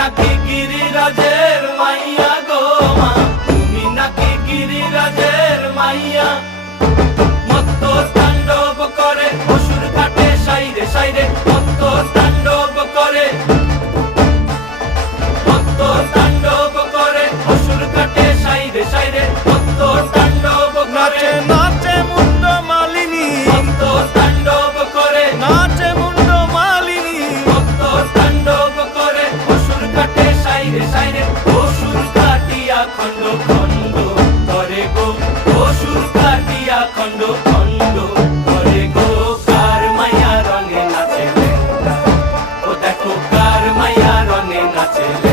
নাকি গিরিরাজের মাইয়া গো মা, তুমি নাকি গিরিরাজের মাইয়া। মত্ত তাণ্ডব করে অসুর কাটে সাইরে সাইরে, মত্ত তাণ্ডব করে, মত্ত তাণ্ডব করে অসুর কাটে সাইরে সাইরে, মত্ত তাণ্ডব করে। নাচে মুন্ড মালিনী, মত্ত তাণ্ডব করে, নাচে মুন্ড মালিনী, মত্ত তাণ্ডব করে অসুর কাটে সাইরে সাইরে, অসুর কাটিয়া খণ্ড খণ্ড করে গো, অসুর কাটিয়া খণ্ড খণ্ড করে গো। কার মায়া রঙে নাচে লেঙ্গা, ও দেখো কার মায়া রঙে নাচে লেঙ্গা।